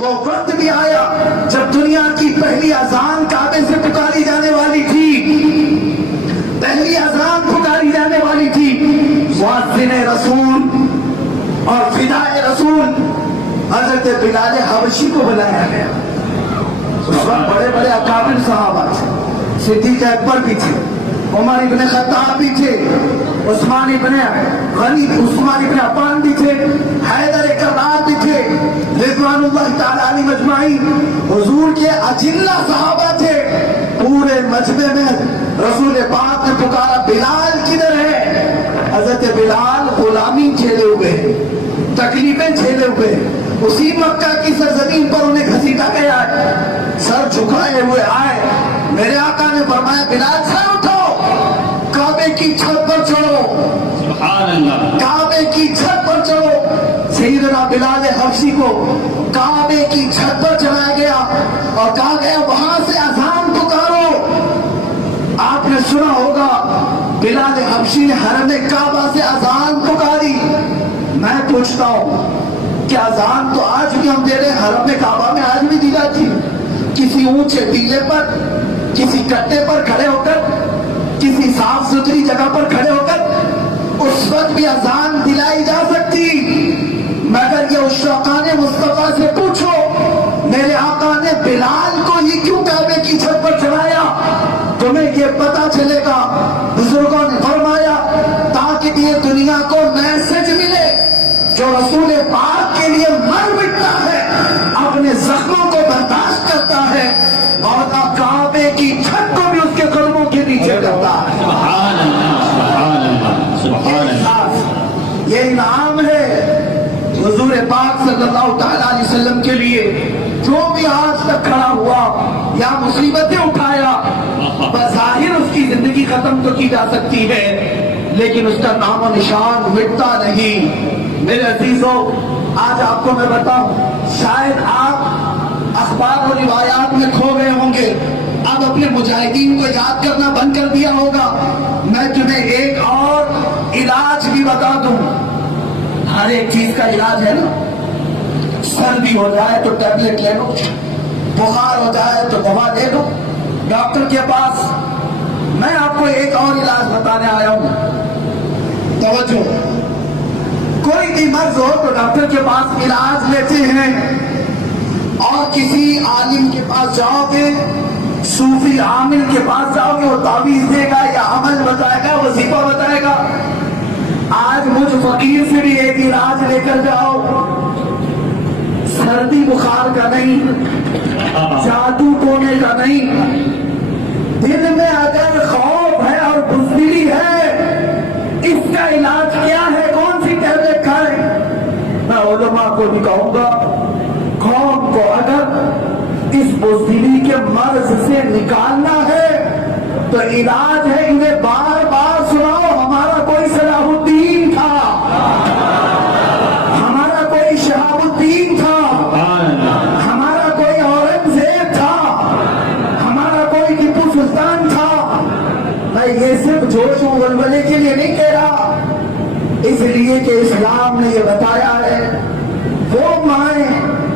وہ وقت بھی آیا جب دنیا کی پہلی اذان کعبے سے پکاری جانے والی تھی، پہلی اذان پکاری جانے والی تھی، مؤذن رسول اور فدائے رسول حضرت بلال حبشی کو بلایا گیا۔ اس وقت بڑے بڑے اکابر صحابہ تھے، صدیق اکبر بھی تھے، عمر ابن خطاب بھی تھے، عثمان ابن غنی، عثمان ابن عفان بھی تھے، حیدر کرار بھی تھے، رضوان اللہ تعالی علیہ مجمعین، حضور کے اجلہ صحابہ تھے۔ پورے مجمع میں رسول پاک نے پکارا بلال کدھر ہے؟ حضرت بلال غلامی جھیلے ہوئے، تکلیفیں جھیلے ہوئے، اسی مکہ کی سرزمین پر انہیں گھسیٹا گیا ہے، سر جھکائے ہوئے آئے۔ میرے آقا نے فرمایا بلال سر اٹھو، کعبے کی چھت پر چڑھو، سبحان اللہ، کعبے کی چھت پر چڑھو۔ سیدنا بلال حبشی کو کعبے کی چھت پر چڑھایا گیا اور کہا گیا وہاں سے اذان پکارو۔ آپ نے سنا ہوگا بلال حبشی نے حرم کعبہ سے اذان پکاری۔ میں پوچھتا ہوں کہ اذان تو آج بھی ہم دے رہے ہیں، حرم کعبہ میں آج بھی دی جاتی، کسی اونچے ٹیلے پر، کسی کٹے پر کھڑے ہو کر، کسی صاف ستھری جگہ پر کھڑے ہو کر اس وقت بھی اذان دلائی جا سکتی۔ مگر یہ اشراقان مصطفیٰ سے پوچھو میرے آقا نے بلال کو ہی کیوں کعبے کی چھت پر چڑھایا؟ تمہیں یہ پتا چلے گا، بزرگوں نے فرمایا تاکہ یہ دنیا کو میسج ملے، جو رسول پاک کے لیے مر مٹتا ہے، اپنے زخموں کو برداشت کرتا ہے، اور کعبے کی چھت کو بھی اس کے قدموں کے نیچے کرتا ہے۔ سبحان اللہ، سبحان اللہ، سبحان اللہ۔ یہ انعام ہے حضور پاک صلی اللہ تعالی علیہ وسلم کے لیے۔ جو بھی آج تک کھڑا ہوا یا مصیبتیں اٹھایا، بظاہر اس کی زندگی ختم تو کی جا سکتی ہے لیکن اس کا نام و نشان مٹتا نہیں۔ میرے عزیزوں، آج آپ کو میں بتاؤں، شاید آپ اخبار و روایات میں کھو گئے ہوں گے، اب اپنے مجاہدین کو یاد کرنا بند کر دیا ہوگا۔ میں تمہیں ایک اور علاج بھی بتا دوں، ہر ایک چیز کا علاج ہے نا، سردی ہو جائے تو ٹیبلٹ لے لو، بخار ہو جائے تو دوا لے لو ڈاکٹر کے پاس۔ میں آپ کو ایک اور علاج بتانے آیا ہوں، توجہ۔ کوئی بھی مرض ہو تو ڈاکٹر کے پاس علاج لیتے ہیں، اور کسی عالم کے پاس جاؤ گے، صوفی عامل کے پاس جاؤ گے، وہ تعویذ دے گا یا عمل بتائے گا، وظیفہ بتائے گا۔ آج مجھ فقیر سے بھی ایک علاج لے کر جاؤ، سردی بخار کا نہیں، جادو ٹونے کا نہیں، دل میں اگر خوف ہے اور بزدلی ہے، اس کا علاج کیا ہے؟ کون سی ٹیبلٹ کھائیں؟ میں علماء کو دکھاؤں گا، قوم کو اگر اس بزدلی کے مرض سے نکالنا ہے تو علاج ہے انہیں بار بار سناؤ، ہمارا کوئی صلاح الدین تھا، ہمارا کوئی شہاب الدین تھا، ہمارا کوئی اورنگزیب تھا، ہمارا کوئی ٹیپو سلطان تھا۔ میں یہ صرف جوش و ولولے کے لیے نہیں کہہ رہا، اس لیے کہ اسلام نے یہ بتایا ہے وہ مائیں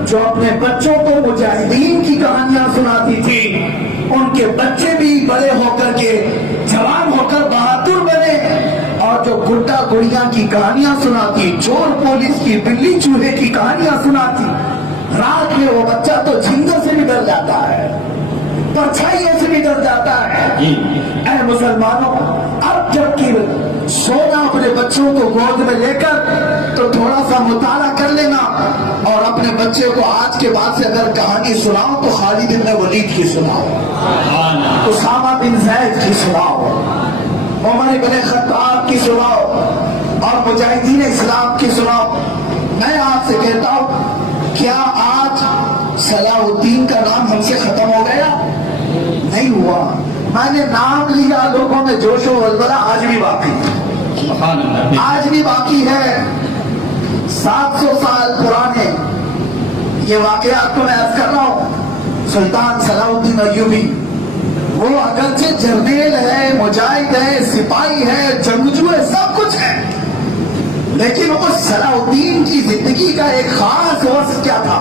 جو اپنے بچوں کو مجاہدین کی کہانیاں سناتی تھی، ان کے بچے بھی بڑے ہو کر کے جوان ہو کر بہادر بنے، اور جو گڈا گڑیاں کی کہانیاں سناتی، چور پولیس کی، بلی چوہے کی کہانیاں سناتی، رات میں وہ بچہ تو جھینگوں سے بھی ڈر جاتا ہے، پرچھائیوں سے بھی ڈر جاتا ہے۔ اے مسلمانوں، اب جب کہ سونا اپنے بچوں کو گود میں لے کر تو تھوڑا سا مطالعہ کر لینا، اور اپنے بچے کو آج کے بعد سے اگر کہانی سناؤ تو خالد بن ولید کی سناؤ، اسامہ بن زید کی سناؤ، عمر بن خطاب کی سناؤ، اور مجاہدین اسلام کی سناؤ۔ میں آپ سے کہتا ہوں، کیا آج صلاح الدین کا نام ہم سے ختم ہو گیا؟ نہیں ہوا۔ میں نے نام لیا، لوگوں میں جوش و ولولہ آج بھی باقی ہے، آج بھی باقی ہے۔ 700 سال پرانے یہ واقعات کو میں عرض کر رہا ہوں۔ سلطان صلاح الدین ایوبی، وہ اگرچہ جرنیل ہے، مجاہد ہے، سپاہی ہے، جنگجو ہے، سب کچھ ہے، لیکن اس صلاح الدین کی زندگی کا ایک خاص وصف کیا تھا؟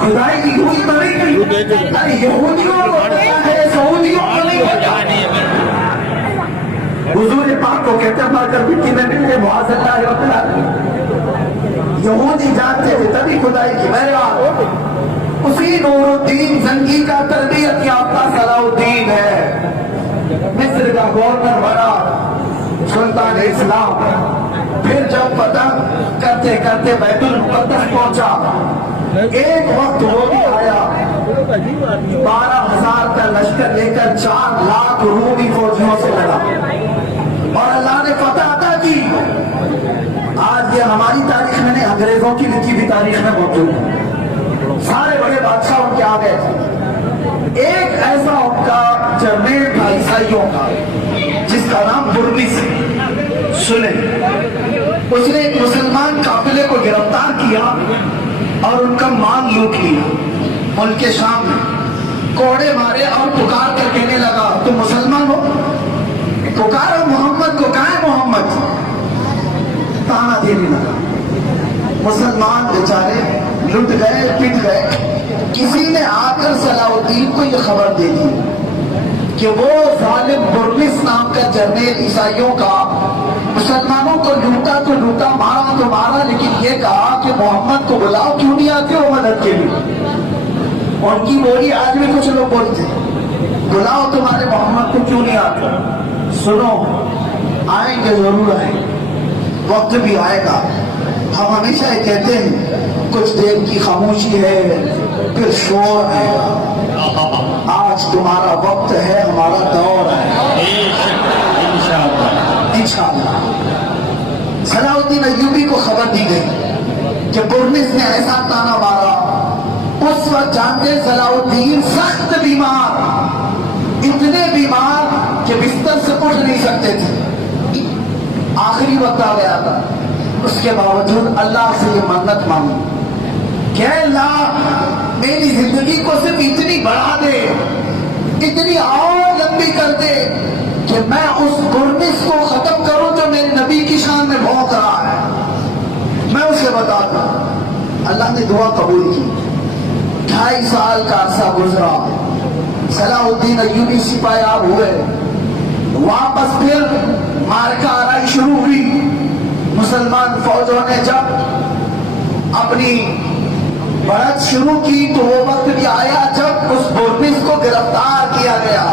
خدائی کی ہوئی تو نہیں گئی. ارے یہودیوں کو پتا ہے, سعودیوں کو نہیں پتا. حضور پاک کو کہتے ہیں مار کر مٹی میں مل کے معاذ اللہ وطلع. یہودی جانتے تھے تبھی خدائی کی. بہرحال اسی نور الدین زنگی کا تربیت یافتہ صلاح الدین ہے. مصر کا گورنر بنا, سلطان اسلام. پھر جب فتح کرتے کرتے بیت المقدس پہنچا, ایک وقت وہ بھی آیا 12,000 کا لشکر لے کر 4 لاکھ رومی فوجیوں سے لڑا اور اللہ نے فتح عطا کی. آج یہ ہماری تاریخ میں نہیں, انگریزوں کی لکھی بھی تاریخ میں موجود ہے. سارے بڑے بادشاہ ان کے آ گئے تھے. ایک ایسا ان کا جرنیل تھا عیسائیوں کا جس کا نام برنس سلیم. اس نے ایک مسلمان قافلے کو گرفتار کیا اور ان کا مال لوٹ لیا. ملک کے شام میں کوڑے مارے اور پکار کر کہنے لگا تم مسلمان ہو, پکارو محمد کو, کہاں ہے محمد؟ تانا دینے لگا. مسلمان بیچارے لٹ گئے, پٹ گئے. کسی نے آ کر صلاح الدین کو یہ خبر دے دی کہ وہ ظالم برنس نام کا جرنیل عیسائیوں کا مسلمانوں کو لوٹا تو لوٹا, مارا تو مارا, لیکن یہ کہا کہ محمد کو بلاؤ, کیوں نہیں آتے ہو مدد کے لیے؟ ان کی بولی آج بھی کچھ لوگ بولتے ہیں, بلاؤ تمہارے محمد کو, کیوں نہیں آتے؟ سنو, آئیں گے, ضرور آئیں گے, وقت بھی آئے گا. ہم ہمیشہ یہ کہتے ہیں کچھ دیر کی خاموشی ہے پھر شور آئے گا. آج تمہارا وقت ہے, ہمارا دور ہے انشاءاللہ. صلاح الدین ایوبی کو خبر دی گئی کہ برنس نے ایسا تانا مارا. اس وقت جانتے صلاح الدین سخت بیمار, اتنے بیمار کہ بستر سے اٹھ نہیں سکتے تھے. آخری وقت آ گیا تھا. اس کے باوجود اللہ سے یہ منت مانگی کہ اللہ میری زندگی کو صرف اتنی بڑھا دے, اتنی اور لمبی کر دے کہ میں اس برنس کو ختم کروں جو میرے نبی کی شان میں بھونک رہا ہے, میں اسے بتا دوں. اللہ نے دعا قبول کی. 2.5 سال کا عرصہ گزرا. صلاح الدین ایوبی سپاہیاب ہوئے. واپس پھر مارکہ آرائی شروع ہوئی. مسلمان فوجوں نے جب اپنی بڑھت شروع کی تو وہ وقت بھی آیا جب اس برنس کو گرفتار کیا گیا.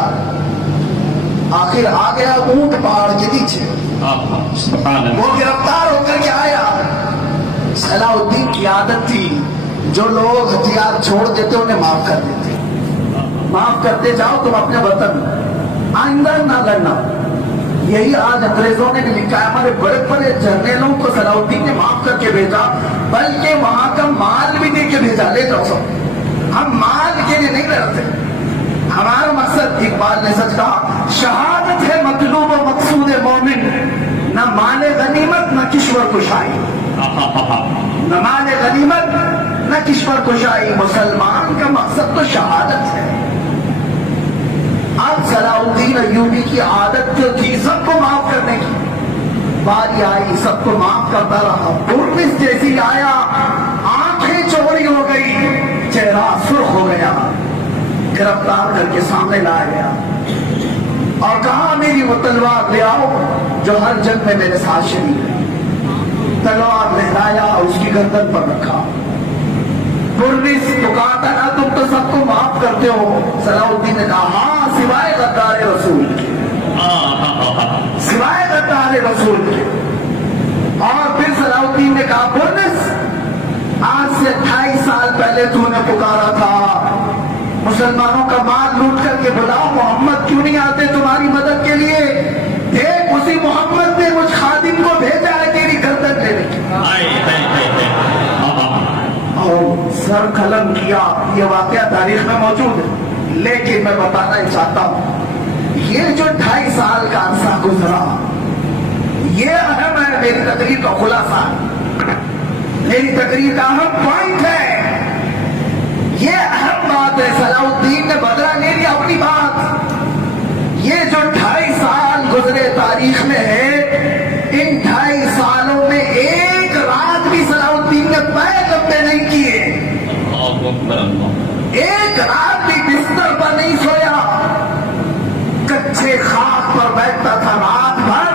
آخر آ گیا اونٹ پہاڑ کے نیچے, وہ گرفتار ہو کر کے آیا. صلاح الدین کی عادت تھی جو لوگ ہتھیار چھوڑ دیتے انہیں معاف کر دیتے. معاف کرتے جاؤ تم اپنے وطن, آئندہ نہ لڑنا. یہی آج انگریزوں نے بھی لکھا ہے. ہمارے بڑے بڑے جرنیلوں کو صلاح الدین نے معاف کر کے بھیجا, بلکہ وہاں کا مال بھی دے کے بھیجا. لے جاؤ سب, ہم مال کے لیے نہیں لڑتے. ہمارا مقصد, اقبال نے سچ کہا, شہادت ہے مطلوب و مقصود مومن, نہ مال غنیمت نہ کشور کشائی. نہ مال غنیمت نہ کشور کشائی. مسلمان کا مقصد تو شہادت ہے. اب صلاح الدین ایوبی کی عادت جو تھی سب کو معاف کرنے کی, باری آئی سب کو معاف کرتا رہا. برنس جیسی آیا, آنکھیں چوری ہو گئی, چہرہ سرخ ہو گیا, گرفتار کر کے سامنے لایا گیا اور کہا میری وہ تلوار لے آؤ جو ہر جنگ میں میرے ساتھ شریک ہے. تلوار لہرایا اور اس کی گردن پر رکھا. برنس تو کہا تھا نا تم تو سب کو معاف کرتے ہو. صلاح الدین نے کہا ہاں, سوائے غدار رسول کے, سوائے غدار رسول کے. اور پھر صلاح الدین نے کہا برنس آج سے 28 سال پہلے تو نے پکارا تھا مسلمانوں کا مال لوٹ کر کے بلاؤ, محمد کیوں نہیں آتے تمہاری مدد کے لیے؟ دیکھ اسی محمد نے مجھ خادم کو بھیجا ہے تیری گردن لینے کے. اور سر قلم کیا. یہ واقعہ تاریخ میں موجود ہے, لیکن میں بتانا ہی چاہتا ہوں یہ جو 2.5 سال کا عرصہ گزرا یہ اہم ہے. میری تقریر کا خلاصہ, میری تقریر کا اہم پوائنٹ ہے, یہ اہم بات ہے. صلاح الدین نے بدلا نہیں لیا اپنی بات. یہ جو 2.5 سال گزرے تاریخ میں ہے, ان 2.5 سالوں میں ایک رات بھی صلاح الدین نے پیر لمبے نہیں کیے. ایک رات بھی بستر پر نہیں سویا، کچے خاک پر بیٹھتا تھا رات بھر،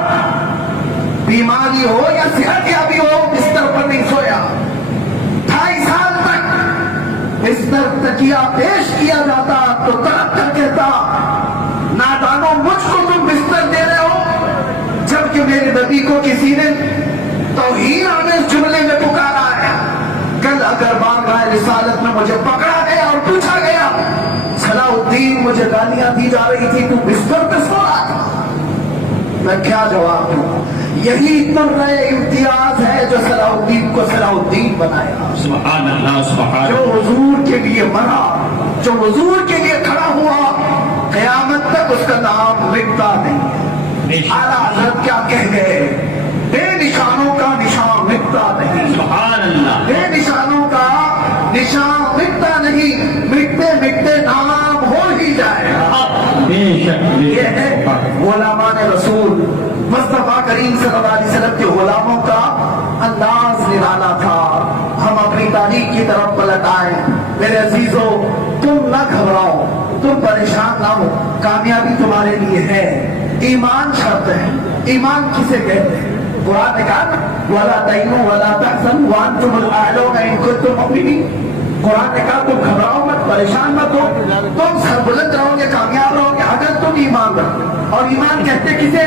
بیماری ہو یا صحت یابی ہو بستر پر نہیں سویا۔ 2.5 سال تک بستر تکیہ پیش کیا جاتا تو تڑپ کر کہتا، نادانوں مجھ کو تم بستر دے رہے ہو، جبکہ میرے نبی کو کسی نے توہین آمیز جملے میں پکارا ہے۔ کل اگر بارگاہ رسالت میں مجھے پکڑا گیا اور پوچھا گیا، صلاح الدین مجھے گالیاں دی جا رہی تھی، تو بستر پہ سو رہا تھا، میں کیا جواب دوں؟ یہی ترے امتیاز ہے جو صلاح الدین کو صلاح الدین بنایا۔ سبحان اللہ، سبحان جو حضور کے لیے مرا، جو حضور کے لیے کھڑا ہوا، قیامت تک اس کا نام مٹتا نہیں۔ اعلیٰ حضرت کیا کہہ گئے؟ بے نشانوں کا نشان مٹتا نہیں، سبحان اللہ، بے نشانوں کا نشان مٹتا نہیں، مٹتے مٹتے نام ہو ہی جائے گا۔ بے شک یہ ہے غلامان رسول۔ مصطفیٰ کریم صلی اللہ علیہ وسلم کے غلاموں کا انداز نرالا تھا۔ ہم اپنی تاریخ کی طرف پلٹ آئے۔ میرے عزیزو، تم نہ گھبراؤ، تم پریشان نہ ہو، کامیابی تمہارے لیے ہے۔ ایمان شرط ہے۔ ایمان کسے کہتے ہیں؟ قرآن نے کہا نا، وَلَا تَهِنُوا وَلَا تَحْزَنُوا وَأَنْتُمُ الْأَعْلَوْنَ إِن كُنتُم مُؤْمِنِينَ۔ قرآن نے کہا تم گھبراؤ مت، پریشان مت ہو، تم سربلند رہو گے، کامیاب رہو گے اگر تم ایمان رکھو۔ اور ایمان کہتے کسے؟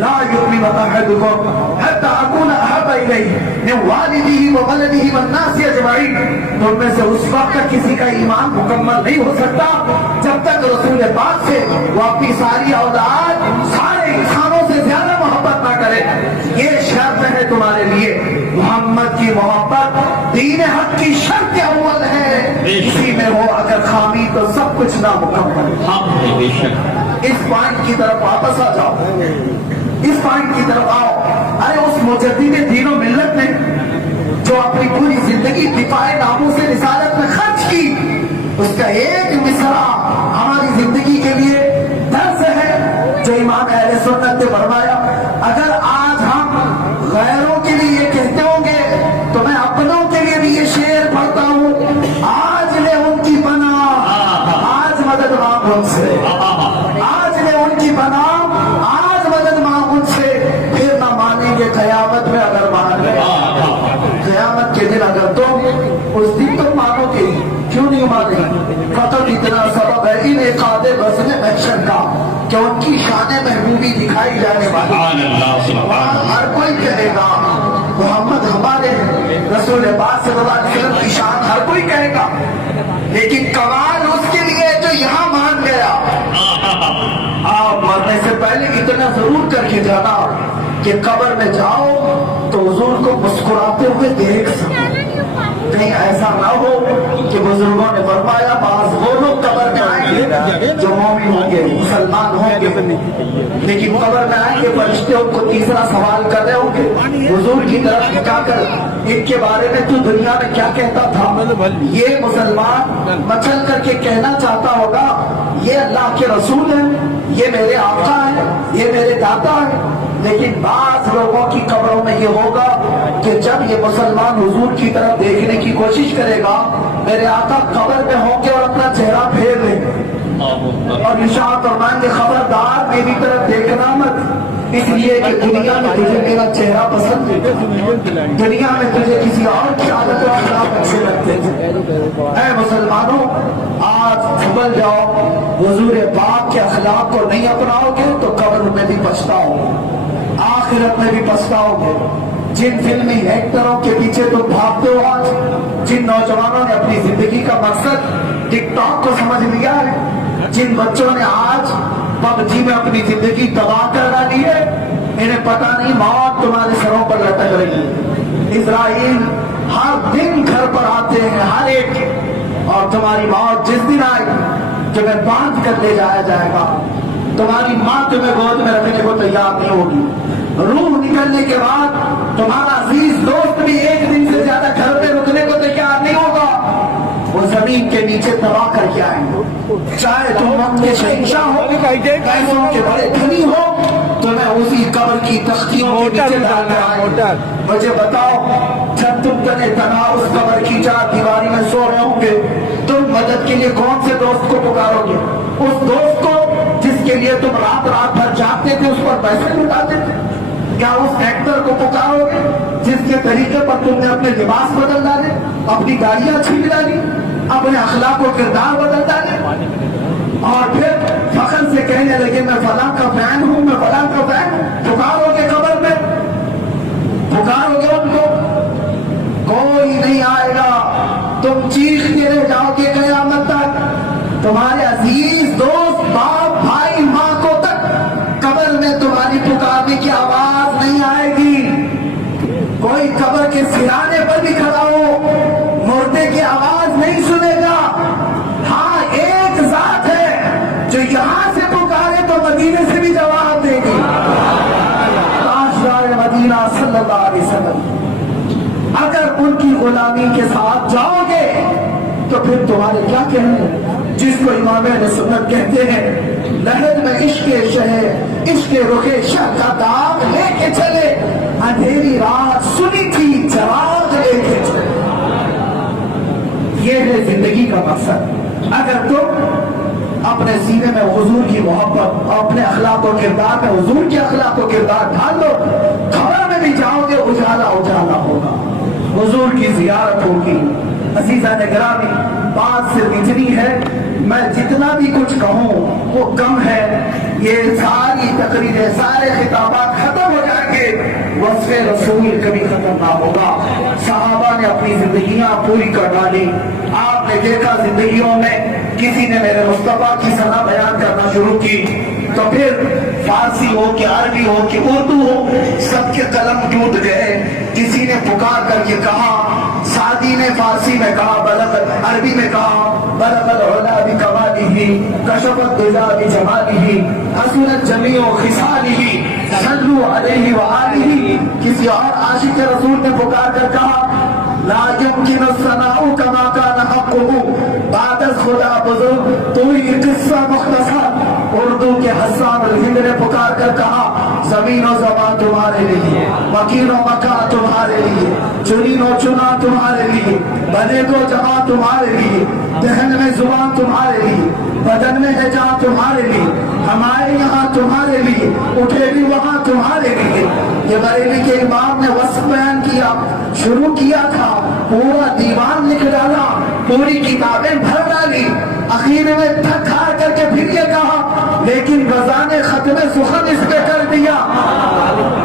لا يؤمن أحدكم حتى أكون أحب إليه من والده وولده والناس أجمعين۔ تم میں سے اس وقت تک کسی کا ایمان مکمل نہیں ہو سکتا جب تک رسول پاک سے وہ اپنی ساری اولاد، سارے انسانوں سے زیادہ محبت نہ کرے۔ یہ شرط ہے تمہارے لیے۔ محمد کی محبت دین حق کی شرط اول ہے، اسی میں ہو اگر خامی تو سب کچھ نامکمل۔ بے شک اس پوائنٹ کی طرف واپس آ جاؤ، اس پوائنٹ کی طرف آؤ۔ ارے اس مجدد دین و ملت نے جو اپنی پوری زندگی دفاع ناموس رسالت میں خرچ کی، اس کا ایک مصرع ہماری زندگی کے لیے درس ہے، جو امام اہل سنت نے فرمایا، اگر آج ہم غیروں کے لیے یہ کہتے ہوں گے تو میں اپنوں کے لیے بھی یہ شعر پڑھتا ہوں، آج لے ان کی پناہ، آج مدد مانگ ان سے، آج لے ان کی پناہ، آج مدد مانگ ان سے، پھر نہ مانیں گے قیامت میں اگر مان گئے۔ قیامت کے دن اگر تم اس دن تم مانو گے، کیوں نہیں مانیں؟ فقط اتنا سبب ہے ان اقاد بزم محشر کا کہ ان کی شان محبوبی دکھائی جانے والی۔ سبحان اللہ، سبحان اللہ، ہر کوئی کہے گا محمد ہمارے ہیں، رسول پاک صلی اللہ علیہ وسلم کی شان ہر کوئی کہے گا، لیکن کمال اس کے لیے جو یہاں مان گیا۔ آپ مرنے سے پہلے اتنا ضرور کر کے جانا کہ قبر میں جاؤ تو حضور کو مسکراتے ہوئے دیکھ سکو۔ کہیں ایسا نہ ہو کہ بزرگوں نے فرمایا بعض وہ لوگ قبر میں آئیں گے جو مومن ہوں گے، مسلمان ہوں گے، لیکن قبر میں آئیں گے فرشتے ان کو تیسرا سوال کر رہے ہوں گے حضور کی طرف نکاح کر، ان کے بارے میں تو دنیا میں کیا کہتا تھا؟ یہ مسلمان مچل کر کے کہنا چاہتا ہوگا یہ اللہ کے رسول ہیں، یہ میرے آقا ہیں، یہ میرے داتا ہیں، لیکن بعض لوگوں کی قبروں میں یہ ہوگا کہ جب یہ مسلمان حضور کی طرف دیکھنے کی کوشش کرے گا، میرے آقا قبر میں ہوں گے اور اپنا چہرہ پھیر لیں گے اور ارشاد فرمائیں گے خبردار میری طرف دیکھنا مت، اس لیے کہ دنیا میں تجھے میرا چہرہ پسند ہے، دنیا میں تجھے کسی اور کی عادت و اخلاق اچھے لگتے تھے۔ اے مسلمانوں، آج سنبھل جاؤ، حضور پاک کے اخلاق کو نہیں اپناؤ گے تو قبر میں بھی پچھتاؤ گے، آخرت میں بھی پچھتاؤ گے۔ جن فلمی ایکٹروں کے پیچھے تم بھاگتے ہو، آج جن نوجوانوں نے اپنی زندگی کا مقصد ٹک ٹاک کو سمجھ لیا ہے، جن بچوں نے آج پب جی میں اپنی زندگی تباہ کر ڈالی ہے، انہیں پتہ نہیں موت تمہارے سروں پر لٹک رہی ہے۔ اسرائیل ہر دن گھر پر آتے ہیں، ہر ایک، اور تمہاری موت جس دن آئے تمہیں باندھ کر لے جایا جائے گا، تمہاری ماں تمہیں گود میں رکھنے کو تیار نہیں ہوگی، روح نکلنے کے بعد تمہارا عزیز دوست بھی ایک دن سے زیادہ گھر میں رکنے کو تیار نہیں ہوگا، وہ زمین کے نیچے تباہ کر کے آئیں گے۔ چاہے تم وقت کے شہنشاہ ہو، پیسوں کے بڑے دھنی ہو، تمہیں اسی قبر کی تختیوں کے نیچے ڈالتے آئے. مجھے بتاؤ جب تم تنے تنا اس قبر کی چار دیواری میں سو رہے ہوں گے تم مدد کے لیے کون سے دوست کو پکارو گے؟ اس دوست کو جس کے لیے تم رات بھر جاگتے تھے اس پر پیسے لٹاتے تھے؟ کیا اس ایکٹر کو پکارو گے جس کے طریقے پر تم نے اپنے لباس بدل ڈالے، اپنی گاڑیاں چھین ڈالی، اپنے اخلاق و کردار بدل ڈالے اور پھر فخر سے کہنے لگے میں فلاں کا فین ہوں، میں فلاں کا فین ہوں؟ پکارو گے قبر میں؟ پکارو گے ان کو؟ کوئی نہیں آئے گا. تم چیختے رہ جاؤ گے قیامت تک. تمہارے عزیز دوست باپ بھائی ماں کو تک قبر میں تمہاری پکارنے کی آواز نہیں آئے گی. کوئی قبر کے سرانے پر بھی کھڑا ہو مردے کی آواز نہیں سنے گا. ہاں ایک ذات ہے جو یہاں سے پکارے تو مدینے سے بھی جواب دے گی. تاجدار مدینہ صلی اللہ علیہ وسلم. اگر ان کی غلامی کے ساتھ جاؤ گے تو پھر تمہارے کیا کہنے؟ جس کو امام اہل سنت کہتے ہیں لہر میں عشق شہ عشق رخ شہ کا داغ لے کے چلے، اندھیری رات سنی تھی چراغ لے کے چلے. یہ ہے زندگی کا مقصد. اگر تم اپنے سینے میں حضور کی محبت اور اپنے اخلاق و کردار میں حضور کے اخلاق و کردار ڈال دو، خبر میں بھی جاؤ گے اجالا اجالا ہوگا، حضور کی زیارت ہوگی. عزیزان گرامی، بات صرف اتنی ہے، میں جتنا بھی کچھ کہوں وہ کم ہے. یہ ساری تقریریں سارے خطابات ختم ہو جائیں گے، وصف رسول کبھی ختم نہ ہوگا. صحابہ نے اپنی زندگیاں پوری کر ڈالی. آپ نے دیکھا زندگیوں میں کسی نے میرے مصطفیٰ کی ثنا بیان کرنا شروع کی تو پھر فارسی ہو کہ عربی ہو کہ اردو ہو سب کے قلم ٹوٹ گئے. کسی نے پکار کر کے کہا، سعدی نے فارسی میں کہا، بلغت عربی میں کہا بلغ العلا بکمالہ کشف الدجا بجمالہ حسنت جمیع خصالہ صلوا علیہ وآلہ. کسی اور عاشق رسول نے پکار کر کہا لا يمكن الثناء كما كان حقه بعد خدا بزرگ تو ہی قصہ مختصر. اردو کے حسان الہند نے پکار کر کہا زمین و زمان تمہارے لیے، مکین و مکان تمہارے لیے، چنین و چنا تمہارے لیے، بنے کو جمع تمہارے لیے، دہن میں زبان تمہارے لیے، بدن میں ہے جان تمہارے لیے، ہمارے یہاں تمہارے لیے، اٹھے بھی وہاں تمہارے لیے. یہ بریلی کے امام نے وصف بیان کیا، شروع کیا تھا، پورا دیوان لکھ ڈالا، پوری کتابیں بھر ڈالی، اخیر میں تھک ہار کر کے پھر یہ کہا لیکن رضا نے ختم سخن اس پہ کر دیا.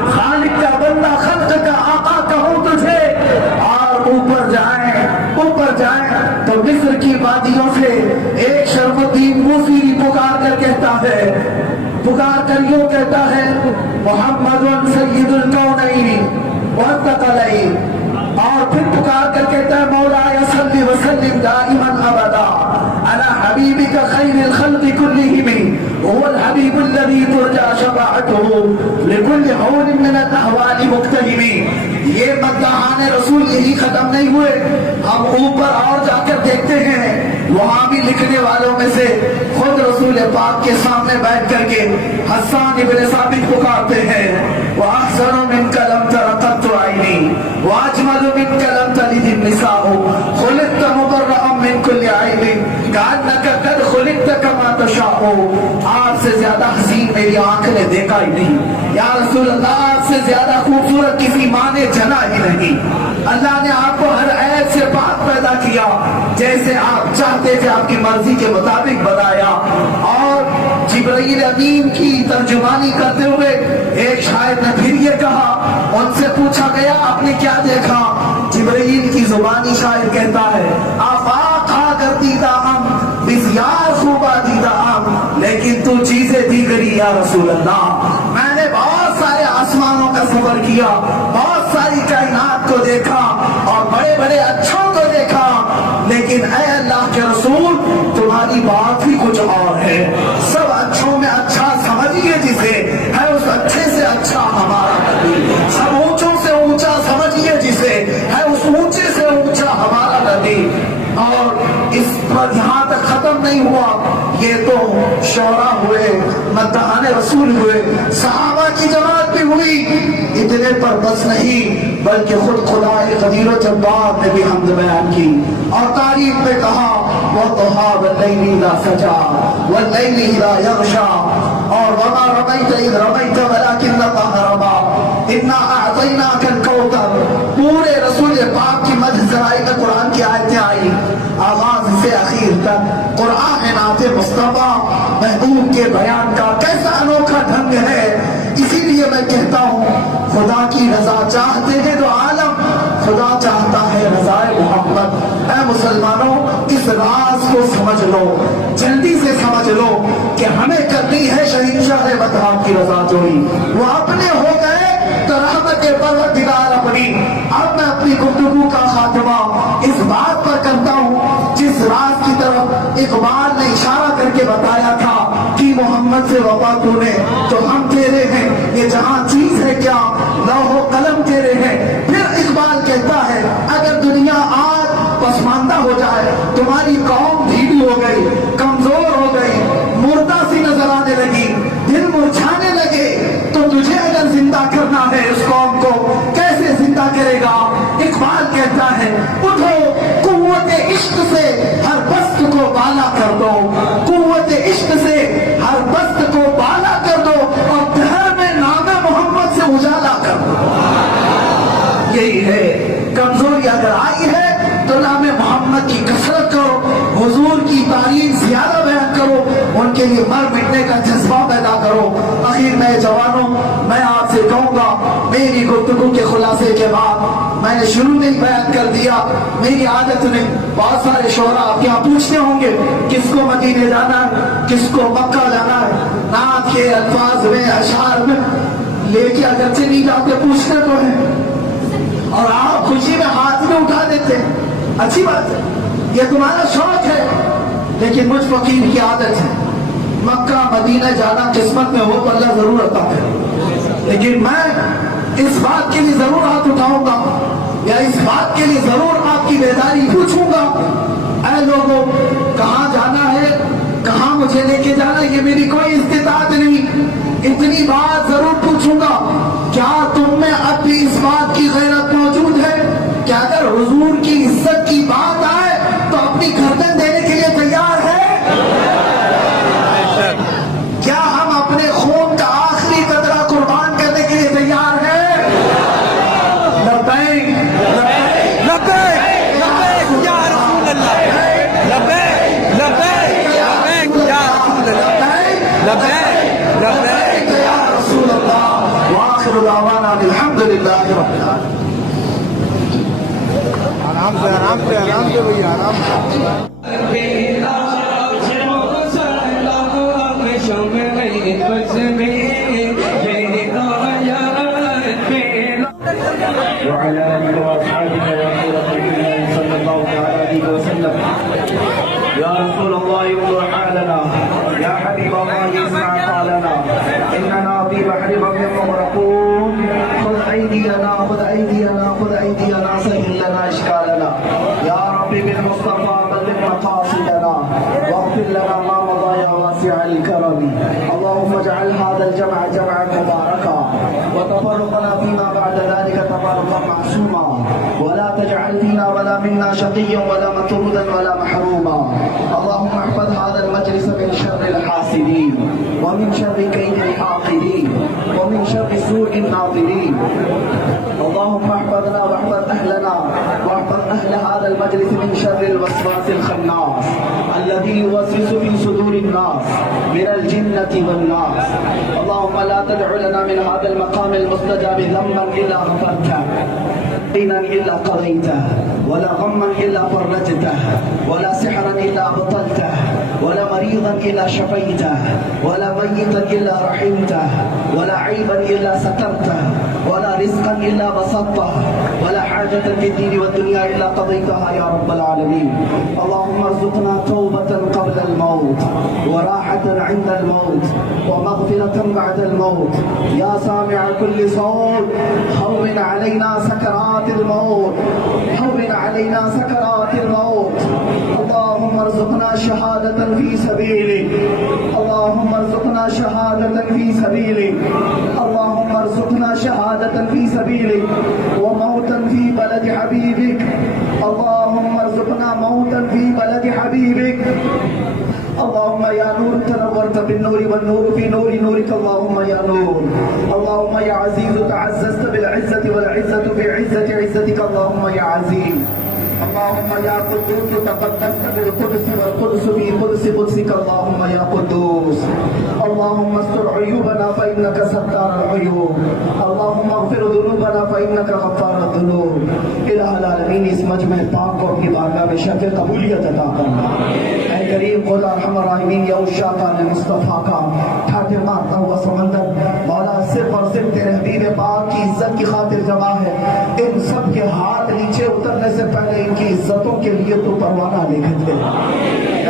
خالق کا بندہ خلق کا آقا کہوں تجھے. اور اوپر جائیں تو مصر کی وادیوں سے ایک شرف الدین موسیری پکار کر کہتا ہے، پکار کر یوں کہتا ہے محمد سید الکونین والثقلین. اور پھر پکار کر کہتا ہے مولایا صلی وسلم دائما ابدا علی حبیبک خیر الخلق کلہم هو الحبیب الذی ترجى شفاعته لكل حول من الاحوال مقتحم. یہ مداحان رسول یہی ختم نہیں ہوئے، ہم اوپر اور جا کر دیکھتے ہیں وہاں بھی لکھنے والوں میں سے خود رسول پاک کے سامنے بیٹھ کر کے حسان ابن ثابت پکارتے ہیں وَأَحْسَنُ مِنْكَ لَمْ تَرَ قَطُّ عَيْنِي وَأَجْمَلُ مِنْكَ لَمْ تَلِدِ النِّسَاءُ خُلِقْتَ مُبَرَّأً مِنْ كُلِّ عَيْبٍ كَأَنَّكَ قَدْ خُلِقْتَ كَمَا تَشَاءُ. آپ سے زیادہ حسین میری آنکھ نے دیکھا ہی نہیں یا رسول اللہ، آپ سے زیادہ خوبصورت کسی ماں نے جنا ہی نہیں. اللہ نے آپ کو ہر عیب سے پاک پیدا کیا، جیسے آپ چاہتے تھے آپ کی مرضی کے مطابق بنایا. اور جبرائیل امین کی ترجمانی کرتے ہوئے ایک شاعر نے پھر یہ کہا، ان سے پوچھا گیا آپ نے کیا دیکھا؟ جبرائیل کی زبانی شاعر کہتا ہے آفاق ہا کر دیتا ہم بسیار خوبا دیتا ہم لیکن تو چیزیں دیگری یا رسول اللہ. میں نے بہت سارے آسمانوں کا سفر کیا، بہت ساری کائنات کو دیکھا اور بڑے بڑے اچھوں کو دیکھا، لیکن اے اللہ کے رسول تمہاری بات ہی کچھ اور ہے. سب اچھوں میں اچھا سمجھیے جسے ہے اس اچھے سے اچھا ہمارا نبی. سب اونچوں سے اونچا سمجھیے جسے ہے اس اونچے سے اونچا ہمارا نبی. اور اس پر یہاں تک ختم نہیں ہوا، یہ تو شعرا ہوئے، مدحان رسول ہوئے، صحابہ کی جماعت بھی ہوئی، اتنے پر بس نہیں بلکہ خود خدا قدیر و جبار نے بھی حمد بیان کی اور تعریف میں کہا وَضُحَىٰ وَاللَّيْلِ إِذَا سَجَىٰ وَاللَّيْلِ إِذَا يَغْشَىٰ اور وَمَا رَمَيْتَ إِذْ رَمَيْتَ وَلَٰكِنَّ اللَّهَ رَمَىٰ إِنَّا أَعْطَيْنَاكَ الْكَوْثَرَ۔ پورے رسول پاک کی مدح ذرائع میں قرآن کی آیتیں آئی، آغاز سے اخیر تک قرآن نعت مصطفیٰ محبوب کے بیان کا کیسا انوکھا ڈھنگ ہے۔ اسی لیے میں کہتا ہوں خدا کی رضا چاہتے ہیں تو عالم، خدا چاہتا ہے رضا محمد۔ اے مسلمانوں، اس راز کو سمجھ لو، جلدی سے سمجھ لو کہ ہمیں کرنی ہے شہنشاہ مطلب کی رضا جوئی۔ وہ اپنے ہو گئے تو رحمت پروردگار اپنی۔ اب میں اپنی گفتگو کا خاتمہ اس بات پر کرتا ہوں جس راز کی طرف اقبال نے اشارہ کر کے بتایا تھا کہ محمد سے وفا تو نے تو ہم تیرے ہیں، یہ جہاں چیز ہے کیا لوح و قلم تیرے ہیں۔ پھر اقبال کہتا ہے اگر دنیا آج پسماندہ ہو جائے، تمہاری قوم ڈھیلی ہو گئی، کمزور ہو گئی، مردہ سی نظر آنے لگی، دل مرجھانے لگے، تو تجھے اگر زندہ کرنا ہے اس قوم کو کیسے زندہ کرے گا؟ اقبال کہتا ہے اٹھو قوت عشق سے ہر بست کو بالا کر دو، قوت عشق سے ہر بست کو بالا کر دو اور دہر میں نام محمد سے اجالا کر دو۔ یہی ہے، کمزوری اگر آئی ہے تو نام محمد کی کثرت کرو، حضور کی تعریف زیادہ بیان کرو، ان کے لیے مر مٹنے کا جذبہ پیدا کرو۔ آخر میں جوانوں، میں آپ سے کہوں گا میری گفتگو کے خلاصے کے بعد میں نے شروع میں ہی بیان کر دیا، میری عادت نے بہت سارے شعراء آپ یہاں پوچھتے ہوں گے کس کو مدینے جانا ہے، کس کو مکہ جانا ہے، نعت کے الفاظ میں اشعار میں لے کے اگرچہ نہیں جاتے پوچھتے تو ہیں اور آپ خوشی میں ہاتھ میں اٹھا دیتے ہیں، اچھی بات ہے، یہ تمہارا شوق ہے، لیکن مجھ فقیر کی عادت ہے مکہ مدینہ جانا قسمت میں ہو تو اللہ ضرور عطا کرے، لیکن میں اس بات کے لیے ضرور ہاتھ اٹھاؤں گا یا اس بات کے لیے ضرور آپ کی بیداری پوچھوں گا، اے لوگوں کہاں جانا ہے، کہاں مجھے لے کے جانا ہے، یہ میری کوئی استطاعت نہیں، اتنی بات ضرور پوچھوں گا کیا تم میں اب بھی اس بات کی غیرت موجود ہے کہ اگر حضور کی عزت کی بات آئے تو اپنی گردن دینے کے لیے تیار ہے؟ کیا ہم اپنے خون کا آخری قطرہ قربان کرنے کے لیے تیار ہیں؟ لبیک لبیک لبیک لبیک یا رسول اللہ، لبیک لبیک لبیک یا رسول اللہ، لبیک لبیک یا رسول اللہ، وآخر دعوانا الحمدللہ رب العالمین۔ آرام سے آرام سے آرام سے بھئی آرام سے۔ وعلى آله وأصحابه صلى الله عليه وسلم. يا رسول الله انظر حالنا، يا حبيب الله اسمع قالنا، إننا في بحر غم مغرقون، خذ أيدينا خذ أيدينا خذ أيدينا سهل لنا إشكالنا، يا ربي بالمصطفى بلغ مقاصدنا واغفر لنا ما مضى يا واسع الكرم. اللهم اجعل هذا الجمع جمعا مباركا وتفرقنا فيما بعد ذلك تفرقا معصوما، ولا تجعل فينا ولا منا شقيا ولا مطرودا ولا محروما. اللهم احفظ هذا المجلس من شر الحاسدين ومن شر كيد الحاقدين ومن شر سوء الناظرين. اللهم احفظنا واحفظ اهلنا واحفظ اهل هذا المجلس من شر الوسواس الخناس الذي يوسوس في صدور الناس من الجنة والناس. اللهم لا تدع لنا من هذا المقام المستجاب ذنبا الا غفرته، دينا الا قضيته، ولا غما الا فرجته، ولا سحرا الا ابطلته، ولا مريضا الا شفيته، ولا ميتا الا رحمته، ولا عيبا الا سترته، ولا رزقا الا بسطته، ولا حاجة في الدين والدنيا الا قضيتها يا رب العالمين. اللهم ارزقنا توبة قبل الموت وراحة عند الموت ومغفرة بعد الموت. يا سامع كل صوت هون علينا سكرات غمرات الموت هون علينا سكرات الموت اللهم ارزقنا شهادة في سبيلك اللهم ارزقنا شهادة في سبيلك اللهم ارزقنا شهادة في سبيلك وموتا في بلد حبيبك اللهم ارزقنا موتا في بلد حبيبك اللهم يا نور تنورت بالنور والنور في نور نورك اللهم يا نور اللهم يا عزيز تعززت بالعزة والعزة بعزة عزتك اللهم يا عزيز اللهم يا قدوس تقدست بالقدس والقدس في قدس قدسك اللهم يا قدوس اللهم استر عيوبنا فإنك ستار العيوب اللهم اغفر ذنوبنا فإنك غفار الذنوب الہ العالمین اس مجمع پاک کو اپنی بارگاہ میں شرف قبولیت عطا کرنا اے کریم خدا ارحم الراحمین یا الشافع مصطفیٰ کا ٹھاٹھے مارتا ہوا سمندر مولا صرف اور صرف تیرے حبیب پاک کی عزت کی خاطر جمع ہے ان سب کے ہاتھ نیچے اترنے سے پہلے ان کی عزتوں کے لیے تو پروانہ لکھ دے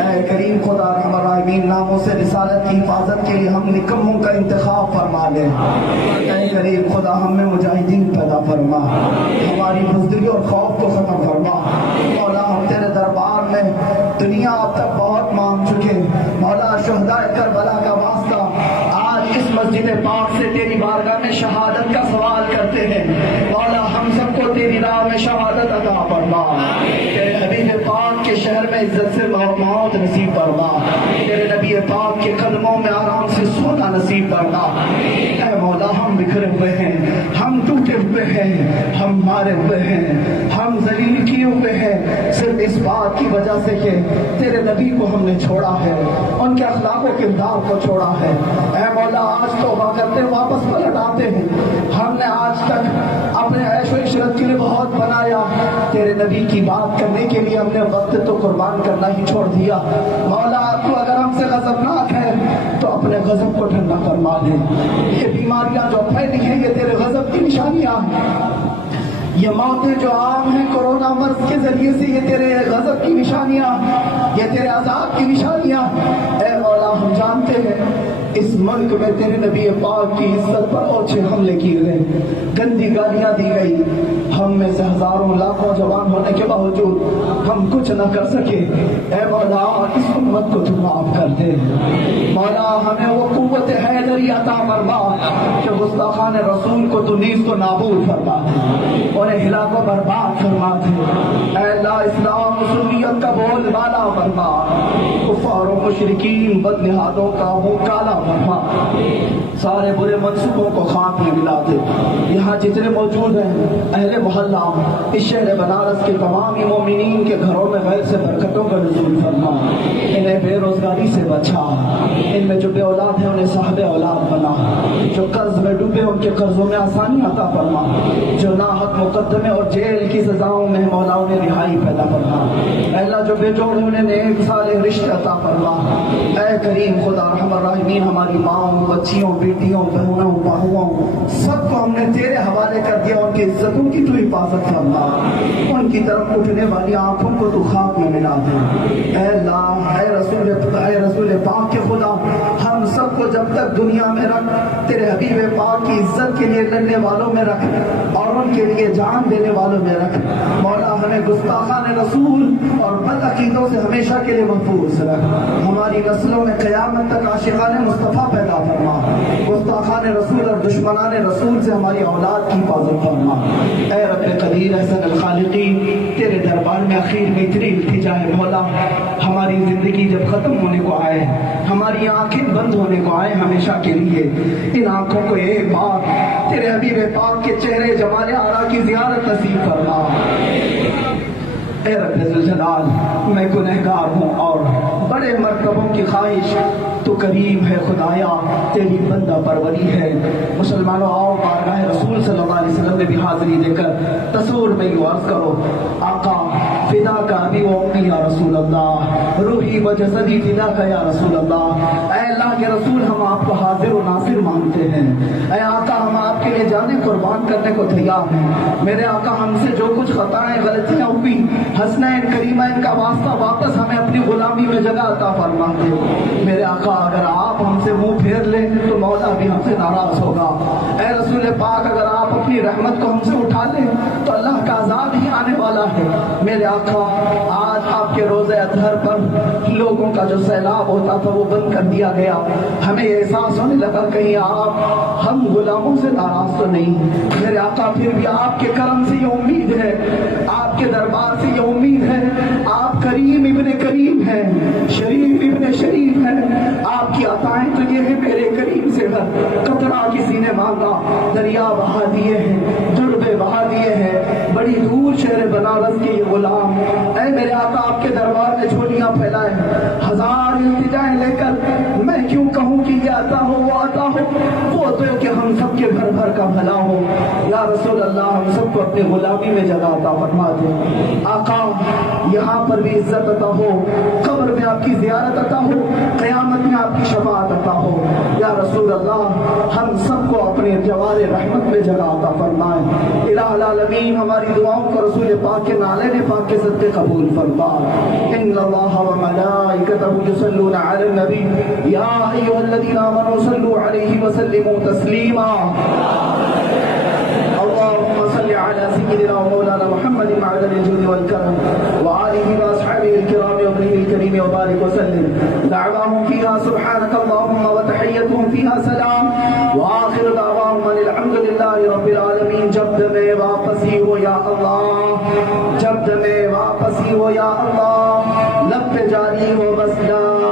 اے کریم خدا ارحم الراحمین ناموں سے رسالت کی حفاظت کے لیے ہم نکموں کا انتخاب فرما لے اے کریم خدا ہم میں مجاہدین پیدا فرما ہماری بزدلی اور خوف کو ختم فرما مولا ہم تیرے دربار میں دنیا اب تک بہت مانگ چکے مولا شہداء کربلا کا واسطہ آج اس مسجد پاک سے تیری بارگاہ میں شہادت کا سوال کرتے ہیں مولا ہم سب کو تیری راہ میں شہادت عطا فرما تیرے حبیب پاک کے شہر میں عزت سے موت نصیب فرما تیرے نبی پاک کے قدموں میں آرام سے سونا نصیب فرما اے مولا ہم بکھرے ہوئے ہیں ہم ٹوٹے ہوئے ہیں ہم مارے ہوئے ہیں ہم ذلیل کیے ہوئے ہیں صرف اس بات کی وجہ سے کہ تیرے نبی کو ہم نے چھوڑا ہے ان کے اخلاق و کردار کو چھوڑا ہے اے مولا آج توبہ کرتے واپس پلٹ آتے ہیں ہم نے آج تک اپنے عیش و عشرت کے لیے بہت بنایا تیرے نبی کی بات کرنے کے لیے ہم نے وقت تو قربان کرنا ہی چھوڑ دیا مولا تو اگر ہم سے غضبناک ہے تو اپنے غضب کو ٹھنڈا فرما دے یہ بیماریاں جو پھیلی ہیں یہ تیرے غضب کی نشانیاں ہیں یہ موتیں جو عام ہیں کرونا مرض کے ذریعے سے یہ تیرے غضب کی نشانیاں یہ تیرے عذاب کی نشانیاں اے مولا ہم جانتے ہیں اس ملک میں تیرے نبی پاک کی عزت پر اوچھے حملے کیے گئے گندی گالیاں دی گئی ہم میں سے ہزاروں لاکھوں جوان ہونے کے باوجود ہم کچھ نہ کر سکے اے مولا اس امت کو تو معاف کر دے مولا ہمیں وہ قوت حیدری عطا فرما کہ گستاخان رسول کو تو نیز کو نابود فرما دے انہیں ہلاک و برباد فرما دے اے اللہ اسلام و سنیت کا بول بالا فرما کفار و مشرکین بدنہادوں کا وہ کالا فرما سارے برے منصوبوں کو خاک میں ملا دے یہاں جتنے موجود ہیں اہل محلہ اس شہر بنارس کے تمام مومنین کے گھروں میں غیر سے برکتوں کا نزول فرما انہیں بے روزگاری سے بچا ان میں جو بے اولاد ہیں انہیں صاحب اولاد بنا جو قرض میں ڈوبے ان کے قرضوں میں آسانی عطا فرما جو ناحق مقدمے اور جیل کی سزاؤں میں مولا انہیں رہائی پیدا فرما اے اللہ جو بے جوڑ ہیں انہیں نیک صالح رشتے عطا فرما اے کریم خدا ارحم الراحمین ہماری ماؤں بچیوں بیٹیوں بہنوں باہوؤں سب کو ہم نے تیرے حوالے کر دیا ان کی عزتوں کی تو حفاظت فرما ان کی طرف اٹھنے والی آنکھوں کو تو خاک میں ملا دے اے اللہ اے رسول پاک کے خدا ہم سب کو جب تک دنیا میں رکھ تیرے حبیب پاک کی عزت کے لیے لڑنے والوں میں رکھ اور ان کے لیے جان دینے والوں میں رکھ مولا ہمیں گستاخان رسول اور بد عقیدوں سے ہمیشہ کے لیے محفوظ رکھ ہماری نسلوں میں قیامت تک عاشقان مصطفیٰ پیدا فرما گستاخان رسول اور دشمنان رسول سے ہماری اولاد کی حفاظت فرما اے رب قدیر احسن الخالقین تیرے دربار میں آخر میں اتنی التجا ہے مولا ہماری زندگی جب ختم ہونے کو آئے ہماری آنکھیں بند ہونے کو آئے ہمیشہ کے لیے ان آنکھوں کو ایک بار تیرے حبیب پاک کے چہرے جمال آرا کی زیارت نصیب فرما اے رب ذوالجلال میں گنہگار ہوں اور بڑے مرتبوں کی خواہش تو کریم ہے خدایا تیری بندہ پروری ہے مسلمانوں آؤ بارگاہ رسول صلی اللہ علیہ وسلم نے بھی حاضری دے کر تصور میں یوں عرض کرو آقا فدا کا ابی و امی یا رسول اللہ روحی و جسدی فدا کا یا رسول اللہ اے اللہ کے رسول ہم آپ کو حاضر و ناصر مانتے ہیں اے آقا ہم آپ کے لیے جانے قربان کرنے کو تیار ہیں میرے آقا ہم سے جو کچھ خطائیں غلطیاں ہوئی حسنین کریمین کا واسطہ واپس ہمیں اپنی غلامی میں جگہ عطا فرما دے میرے آقا اگر آپ ہم سے منہ پھیر لیں تو مولا بھی ہم سے ناراض ہوگا اے رسول پاک اگر آپ اپنی رحمت کو ہم سے اٹھا لیں تو اللہ کا والا ہے۔ میرے آقا آج آپ کے روزے اطہر پر لوگوں کا جو سیلاب ہوتا تھا وہ بند کر دیا گیا۔ ہمیں یہ احساس ہونے لگا کہیں آپ ہم غلاموں سے ناراض تو نہیں۔ میرے آقا پھر بھی آپ کے کرم سے یہ امید ہے، آپ کے دربار سے یہ امید ہے، آپ کریم ابن کریم ہیں، شریف ابن شریف ہیں۔ آپ کی عطائیں تو یہ ہے میرے کریم سے قطرہ کسی نے مانگا دریا بہا دیے ہیں، دربے بہا دیے ہیں، بڑی دور شہر بنارس کے یہ غلام۔ اے میرے آقا آپ کے دربار میں جھولیاں پھیلائے، ہزار التجائیں لے کر میں کیوں کہوں کہ یہ عطا ہو وہ عطا ہو، وہ تو کہ ہم سب کے گھر بھر کا بھلا ہو۔ یا رسول اللہ ہم سب کو اپنے غلامی میں جگہ عطا فرما دے۔ آقا یہاں پر بھی عزت عطا ہو، قبر میں آپ کی زیارت عطا ہو، قیامت میں آپ کی شفاعت عطا ہو۔ یا رسول اللہ ہم سب کو اپنے جوار رحمت میں جگہ عطا فرمائے۔ الہ العالمین ہماری دعاؤں کو رسول پاک کے نالے پاک کے صدقے قبول فرما۔ ان اللہ و ملائکتہ یصلون علی النبی یا ایھا الذین آمنوا صلوا علیہ وسلموا تسلیما۔ اللهم صل على سيدنا ومولانا محمد معدن الجود والكرم وآله وأصحابه الكرام وابنه الكريم وبارك وسلم۔ دعواهم فيها سبحانك اللهم وتحيتهم فيها سلام وآخر دعواهم ان الحمد لله رب العالمین۔ جب میں واپسی ہو یا اللہ، جب میں واپسی ہو یا اللہ، لب پہ جاری ہو بس لا